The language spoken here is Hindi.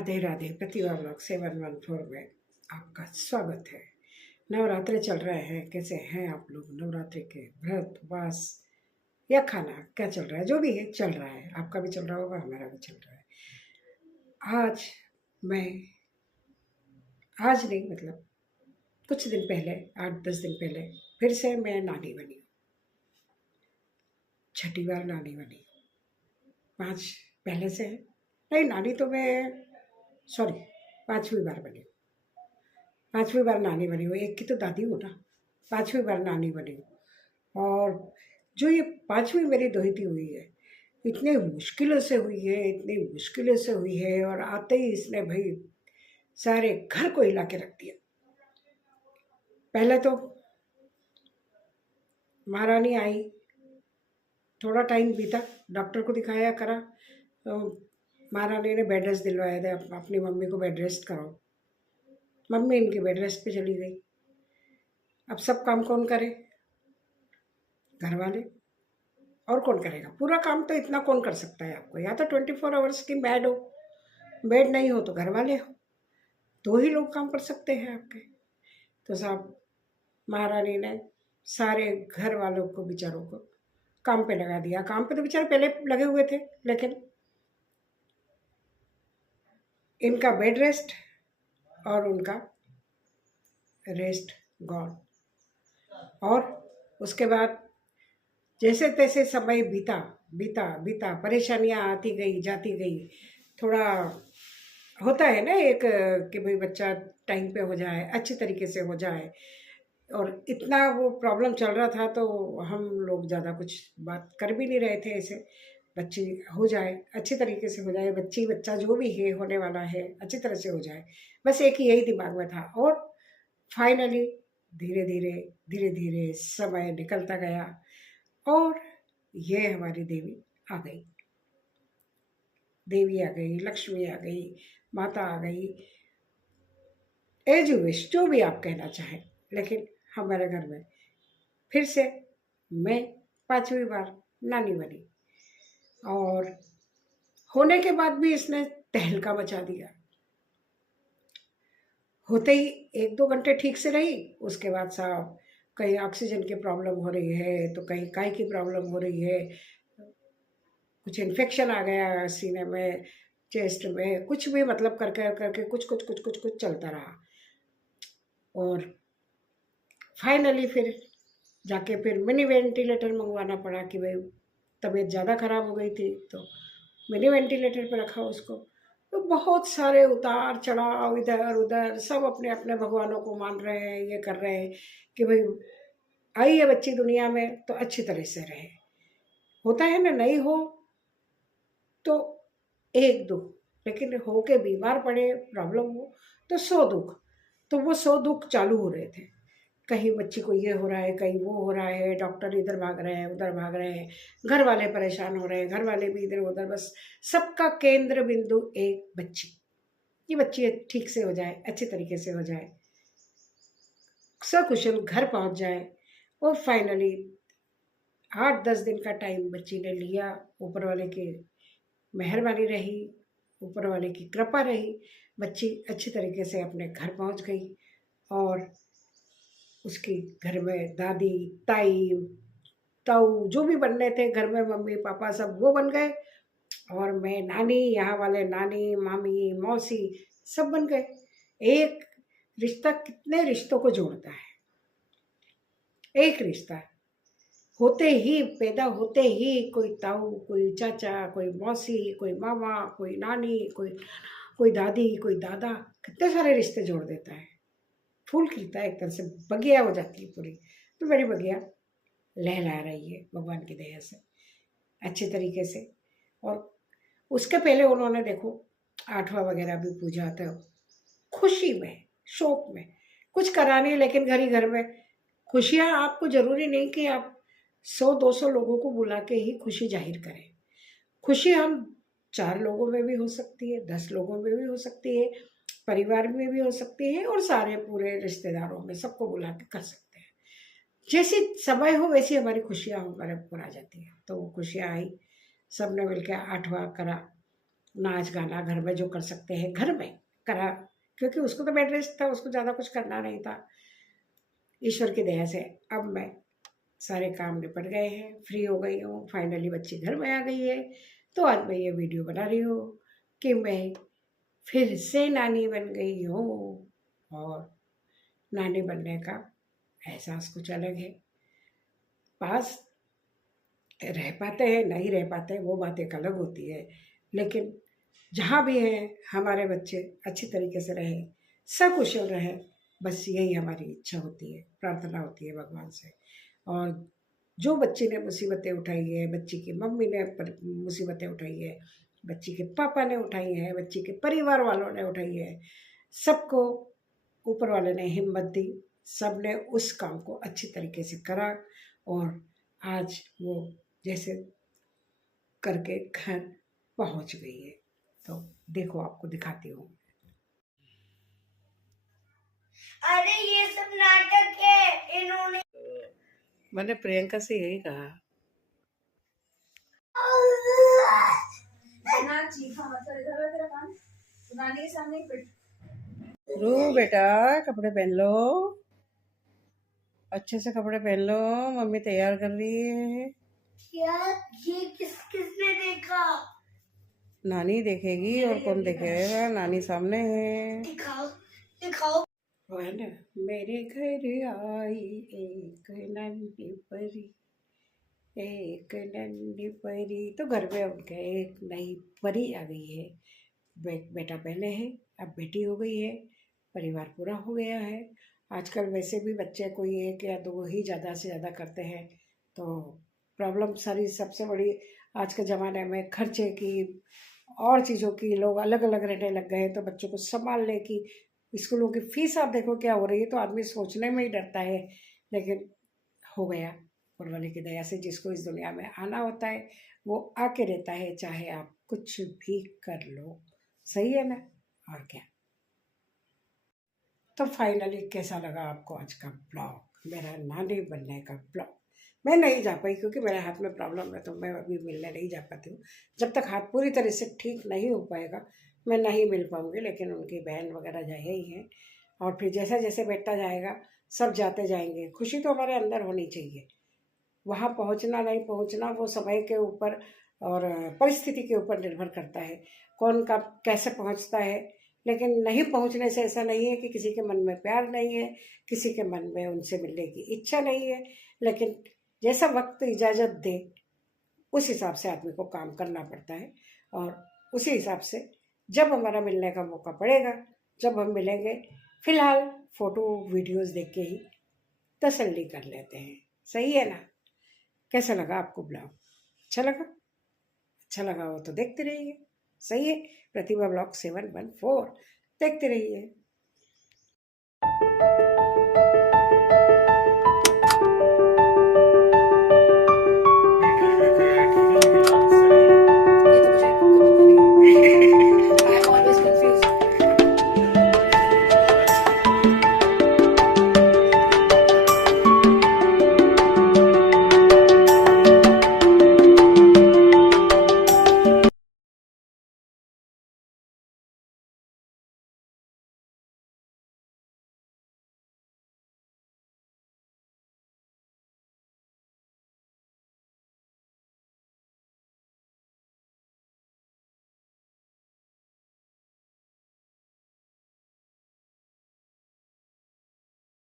राधे राधे। प्रतिभा ब्लॉग 714 में आपका स्वागत है। नवरात्रे चल रहे हैं, कैसे हैं आप लोग? नवरात्रि के व्रत उपवास या खाना क्या चल रहा है? जो भी है चल रहा है, आपका भी चल रहा होगा, हमारा भी चल रहा है। आज नहीं, मतलब कुछ दिन पहले, 8-10 दिन पहले फिर से मैं नानी बनी, छठी बार नानी बनी। 5 पहले से है नहीं, नानी तो मैं सॉरी 5वीं बार बनी। 5वीं बार नानी बनी हूँ, एक की तो दादी हूँ ना। 5वीं बार नानी बनी हूँ। और जो ये 5वीं मेरी दोहिती हुई है, इतने मुश्किलों से हुई है, इतनी मुश्किलों से हुई है। और आते ही इसने भाई सारे घर को हिला के रख दिया। पहले तो महारानी आई, थोड़ा टाइम बीता, डॉक्टर को दिखाया करा, तो महारानी ने बेड रेस्ट दिलवाया था, अपनी मम्मी को बेड रेस्ट कराओ। मम्मी इनकी बेड रेस्ट पे चली गई। अब सब काम कौन करे? घर वाले। और कौन करेगा पूरा काम? तो इतना कौन कर सकता है आपको? या तो 24 आवर्स की बेड हो, बेड नहीं हो तो घर वाले हो, दो ही लोग काम कर सकते हैं आपके। तो साहब महारानी ने सारे घर वालों को, बेचारों को काम पे लगा दिया। काम पे तो बेचारे पहले लगे हुए थे, लेकिन इनका बेड रेस्ट और उनका रेस्ट गॉन। और उसके बाद जैसे तैसे समय बीता बीता बीता, परेशानियां आती गई जाती गई। थोड़ा होता है ना एक कि भाई बच्चा टाइम पे हो जाए, अच्छी तरीके से हो जाए। और इतना वो प्रॉब्लम चल रहा था तो हम लोग ज़्यादा कुछ बात कर भी नहीं रहे थे। ऐसे बच्ची हो जाए, अच्छी तरीके से हो जाए, बच्चा जो भी है होने वाला है अच्छी तरह से हो जाए, बस एक ही यही दिमाग में था। और फाइनली धीरे धीरे धीरे धीरे समय निकलता गया और ये हमारी देवी आ गई। देवी आ गई, लक्ष्मी आ गई, माता आ गई, एज यू विश, जो भी आप कहना चाहें। लेकिन हमारे घर में फिर से मैं 5वीं बार नानी बनी। और होने के बाद भी इसने तहलका मचा दिया। होते ही 1-2 घंटे ठीक से रही, उसके बाद साहब कहीं ऑक्सीजन की प्रॉब्लम हो रही है, तो कहीं काय की प्रॉब्लम हो रही है, कुछ इन्फेक्शन आ गया सीने में, चेस्ट में, कुछ भी मतलब करके करके कुछ चलता रहा। और फाइनली फिर जाके फिर मिनी वेंटिलेटर मंगवाना पड़ा कि भाई तबीयत ज़्यादा ख़राब हो गई थी, तो मिनी वेंटिलेटर पे रखा उसको। तो बहुत सारे उतार चढ़ाव, इधर उधर, सब अपने अपने भगवानों को मान रहे हैं, ये कर रहे हैं कि भाई आई है बच्ची दुनिया में तो अच्छी तरह से रहे। होता है ना, नहीं हो तो एक दुख, लेकिन हो के बीमार पड़े, प्रॉब्लम हो तो 100 दुख। तो वो 100 दुख चालू हो रहे थे। कहीं बच्ची को ये हो रहा है, कहीं वो हो रहा है, डॉक्टर इधर भाग रहे हैं, उधर भाग रहे हैं, घर वाले परेशान हो रहे हैं, घर वाले भी इधर उधर, बस सबका केंद्र बिंदु एक बच्ची। ये बच्ची ठीक से हो जाए, अच्छे तरीके से हो जाए, सकुशल घर पहुंच जाए। और फाइनली 8-10 दिन का टाइम बच्ची ने लिया। ऊपर वाले की मेहरबानी रही, ऊपर वाले की कृपा रही, बच्ची अच्छी तरीके से अपने घर पहुंच गई। और उसकी घर में दादी, ताई, ताऊ जो भी बनने थे घर में, मम्मी पापा सब वो बन गए। और मैं नानी, यहाँ वाले नानी, मामी, मौसी सब बन गए। एक रिश्ता कितने रिश्तों को जोड़ता है। एक रिश्ता होते ही, पैदा होते ही, कोई ताऊ, कोई चाचा, कोई मौसी, कोई मामा, कोई नानी, कोई दादी, कोई दादा, कितने सारे रिश्ते जोड़ देता है। फूल खिलता है, एक तरह से बगिया हो जाती है पूरी। तो मेरी बगिया लहला रही है भगवान की दया से अच्छे तरीके से। और उसके पहले उन्होंने देखो 8वां वगैरह भी पूजा था, खुशी में, शौक में, कुछ करा नहीं, लेकिन घर ही घर में खुशियाँ। आपको जरूरी नहीं कि आप 100-200 लोगों को बुला के ही खुशी जाहिर करें। खुशी हम 4 लोगों में भी हो सकती है, 10 लोगों में भी हो सकती है, परिवार में भी हो सकती है, और सारे पूरे रिश्तेदारों में सबको बुला के कर सकते हैं। जैसी समय हो वैसी हमारी खुशियाँ हमारे ऊपर आ जाती है। तो वो खुशियाँ आई, सब ने मिलकर 8वां करा। नाच गाना घर में जो कर सकते हैं घर में करा, क्योंकि उसको तो बेड रेस्ट था, उसको ज़्यादा कुछ करना नहीं था। ईश्वर की दया से अब मैं सारे काम निपट गए हैं, फ्री हो गई हूँ, फाइनली बच्ची घर में आ गई है। तो आज मैं ये वीडियो बना रही हूँ कि मैं फिर से नानी बन गई हूँ, और नानी बनने का एहसास कुछ अलग है। पास रह पाते हैं नहीं रह पाते वो बात एक अलग होती है, लेकिन जहाँ भी हैं हमारे बच्चे अच्छी तरीके से रहें, सकुशल रहें, बस यही हमारी इच्छा होती है, प्रार्थना होती है भगवान से। और जो बच्ची ने मुसीबतें उठाई है, बच्ची की मम्मी ने मुसीबतें उठाई है, बच्ची के पापा ने उठाई है, बच्ची के परिवार वालों ने उठाई है, सबको ऊपर वाले ने हिम्मत दी, सब ने उस काम को अच्छी तरीके से करा, और आज वो जैसे करके घर पहुंच गई है। तो देखो आपको दिखाती हूँ। अरे ये सब नाटक है, इन्होंने मैंने प्रियंका से यही कहा। रू बेटा कपड़े पहन लो, अच्छे से कपड़े पहन लो, मम्मी तैयार कर रही है। यार ये किसने देखा? नानी देखेगी और कौन देखेगा, नानी सामने है। दिखाओ दिखाओ। वो है ना, मेरे घर आई एक नन्ही परी, एक नन्ही परी। तो घर में उनके एक नई परी आ गई है। बेटा पहले है, अब बेटी हो गई है, परिवार पूरा हो गया है। आजकल वैसे भी बच्चे कोई एक या दो ही ज़्यादा से ज़्यादा करते हैं, तो प्रॉब्लम सारी सबसे बड़ी आज के ज़माने में खर्चे की और चीज़ों की, लोग अलग अलग रहने लग गए हैं, तो बच्चों को संभालने की, स्कूलों की फीस आप देखो क्या हो रही है, तो आदमी सोचने में ही डरता है। लेकिन हो गया, ऊपर वाले की दया से जिसको इस दुनिया में आना होता है वो आके रहता है, चाहे आप कुछ भी कर लो। सही है ना? और क्या। तो फाइनली कैसा लगा आपको आज का ब्लॉग, मेरा नानी बनने का ब्लॉग। मैं नहीं जा पाई क्योंकि मेरे हाथ में प्रॉब्लम है, तो मैं अभी मिलने नहीं जा पाती हूँ। जब तक हाथ पूरी तरह से ठीक नहीं हो पाएगा मैं नहीं मिल पाऊँगी, लेकिन उनकी बहन वगैरह जाए ही हैं, और फिर जैसा जैसे बैठता जाएगा सब जाते जाएंगे। खुशी तो हमारे अंदर होनी चाहिए, वहाँ पहुँचना नहीं पहुँचना वो समय के ऊपर और परिस्थिति के ऊपर निर्भर करता है, कौन कब कैसे पहुँचता है। लेकिन नहीं पहुँचने से ऐसा नहीं है कि किसी के मन में प्यार नहीं है, किसी के मन में उनसे मिलने की इच्छा नहीं है, लेकिन जैसा वक्त इजाज़त दे उस हिसाब से आदमी को काम करना पड़ता है। और उसी हिसाब से जब हमारा मिलने का मौका पड़ेगा, जब हम मिलेंगे, फिलहाल फ़ोटो वीडियोस देख के ही तसल्ली कर लेते हैं। सही है ना? कैसा लगा आपको ब्लॉग? अच्छा लगा? अच्छा लगा हो तो देखते रहिए। सही है, प्रतिभा ब्लॉग 714 देखते रहिए।